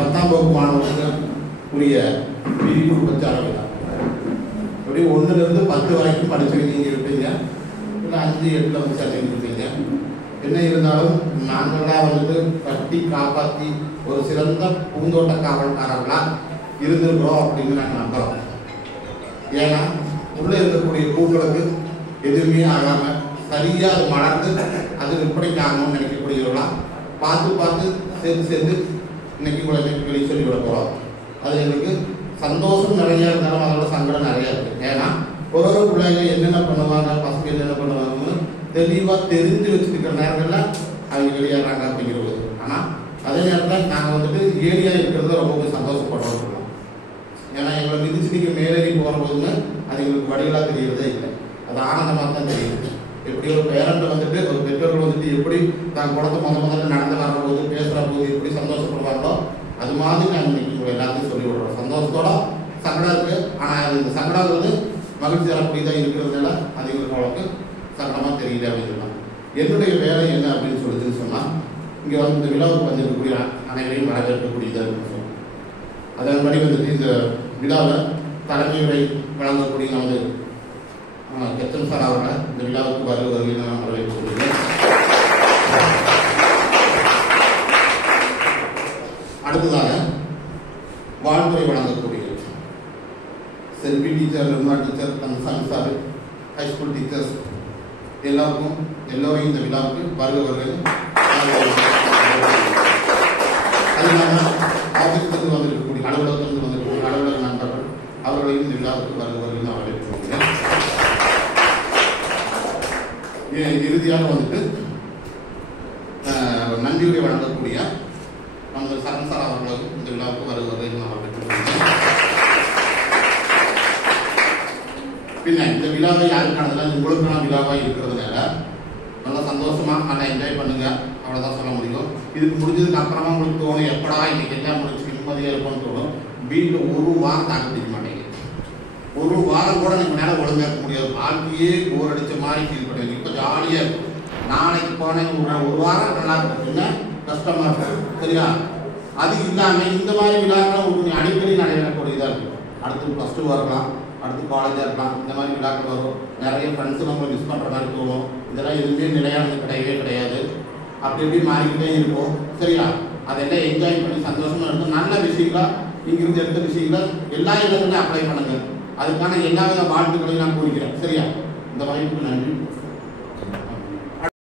10ஆம் வகுப்பு மாணவர்களுக்கு உரிய பிரிவு பிரச்சார விழா. அப்படி 1லிருந்து 10 வரைக்கும் படிச்சு நீங்க இருப்பீங்க, இல்லை 5, 8 வந்து சேர்ந்து இருப்பீங்க. என்ன இருந்தாலும் நாங்கள்லாம் வந்துட்டு கட்டி காப்பாற்றி ஒரு சிறந்த பூந்தோட்ட காவல்காரர்களா இருந்திருக்கிறோம் அப்படின்னு நாங்கள் நம்புறோம். ஏன்னா உள்ளே இருக்கக்கூடிய பூக்களுக்கு எதுவுமே ஆகாமல் சரியாக அது மலர்ந்து அது விற்பனைக்கு ஆகணும்னு நினைக்கக்கூடியவர்களாம் பார்த்து சேர்ந்து இன்னைக்கு கூட வெளியே சொல்லி விட போகிறோம். அது எங்களுக்கு சந்தோஷம் நிறையா இருந்தாலும் அதோட சங்கடம் நிறையா இருக்குது. ஏன்னா ஒரு பிள்ளைங்க என்னென்ன பண்ணுவாங்க, பசங்க என்னென்ன பண்ணுவாங்கன்னு தெளிவாக தெரிஞ்சு வச்சுருக்கிற நேரங்களில் அவங்க வெளியேறாங்க அப்படிங்கிறது. ஆனால் அதே நேரத்தில் நாங்கள் வந்துட்டு ஏரியாக இருக்கிறது ரொம்ப சந்தோஷப்படுறோம். ஏன்னா எங்களை மிதிச்சு நீங்கள் மேலேறி போகிறபோதுன்னு அது எங்களுக்கு வடிகளாக தெரியறதே இல்லை, அது ஆனந்தமாக தான் தெரியுது. எப்படி ஒரு பேரண்ட் வந்துட்டு ஒரு பெற்றோர்கள் வந்துட்டு எப்படி தான் குழந்தை முதல்ல நடந்து வர்றபோது பேசுகிற போது எப்படி சந்தோஷப்படுவாங்களோ அது மாதிரி நாங்கள் இன்னைக்கு உங்களை எல்லாத்தையும் சொல்லி விடுறோம். சந்தோஷத்தோட சங்கடம் இருக்குது, ஆனால் அது இந்த சங்கடம் வந்து மகிழ்ச்சி தரக்கூடியதாக இருக்கிறதுனால அது எங்களுக்கு அவளுக்கு சங்கடமாக தெரியல அப்படின்னு சொல்லலாம். என்னுடைய வேலை என்ன அப்படின்னு சொல்லிட்டுன்னு சொன்னால், இங்கே வந்து இந்த விழாவுக்கு வந்திருக்கக்கூடிய அனைவரையும் வரவேற்கக்கூடியதாக இருக்கும். அதன்படி வந்துட்டு இந்த விழாவில் தலைமையுரை வழங்கக்கூடிய நமது கெத்தன் சார் அவர்களை இந்த விழாவுக்கு வருவதை நான் வரவேற்கிறேன். அடுத்ததாக வாழ்த்துறை வழங்கக்கூடிய செல்வி டீச்சர், நிர்மா டீச்சர், கன்சாமி சார், ஹைஸ்கூல் டீச்சர்ஸ் எல்லோரையும் இந்த விழாவுக்கு வருவது. அது இல்லாமல் ஆஃபீஸ்லேருந்து வந்திருக்கக்கூடிய அலுவலகத்திலிருந்து வந்திருக்கக்கூடிய அலுவலக நண்பர்கள் அவர்களையும் இந்த விழாவுக்கு வருவதை நான் வரவேற்கிறேன். இறுதியாக வந்துட்டு நன்றியுரை வழங்கக்கூடிய நமது சரண் சார் அவர்களும் இந்த விழாவுக்கு வருவதை நான் வரவேற்கிறேன். பின்ன இந்த விழாவை யாருக்கானதுல உங்களுக்கான விழாவாக இருக்கிறதுனால நல்லா சந்தோஷமா நல்லா என்ஜாய் பண்ணுங்க, அவ்வளோதான் சொல்ல முடியும். இதுக்கு முடிஞ்சதுக்கு அப்புறமா உங்களுக்கு தோணும் எப்படா இன்னைக்கு எல்லாம் முடிச்சு நிம்மதியாக இருக்கும்னு தோணும். வீட்டில் ஒரு வாரம் தாக்க பிடிக்க மாட்டேங்க, ஒரு வாரம் கூட நீங்கள் மேலே ஒழுங்காக இருக்க முடியாது. வாழ்க்கையே போர் அடித்த மாதிரி ஃபீல் பண்ணுவீங்க. இப்போ ஜாலியாக இருக்கும். நாளைக்கு போனேன் ஒரு வாரம் நல்லா இருக்குன்னா கஷ்டமாக இருக்கும், சரியா? அது இல்லாமல் இந்த மாதிரி விழாக்கெல்லாம் உங்களுக்கு அடிக்கடி நடைபெறக்கூடியதாக இருக்கும். அடுத்து +2 வரலாம், அடுத்து காலேஜாக இருக்கலாம், இந்த மாதிரி விழாக்கள் வரும். நிறைய ஃப்ரெண்ட்ஸு நம்ம மிஸ் பண்ணுற மாதிரி தோணும். இதெல்லாம் எதுவுமே நிலையானது கிடையவே கிடையாது. அப்படி எப்படி மாறிக்கிட்டே இருக்கும், சரியா? அதெல்லாம் என்ஜாய் பண்ணி சந்தோஷமாக இருக்கும். நல்ல விஷயங்களா இங்கிருந்து எடுத்த விஷயங்களை எல்லா இடத்துலையும் அப்ளை பண்ணுங்க. அதுக்கான எல்லா வித வாழ்த்துக்களையும் நான் கூறுகிறேன், சரியா? இந்த வாய்ப்புக்கு நன்றி.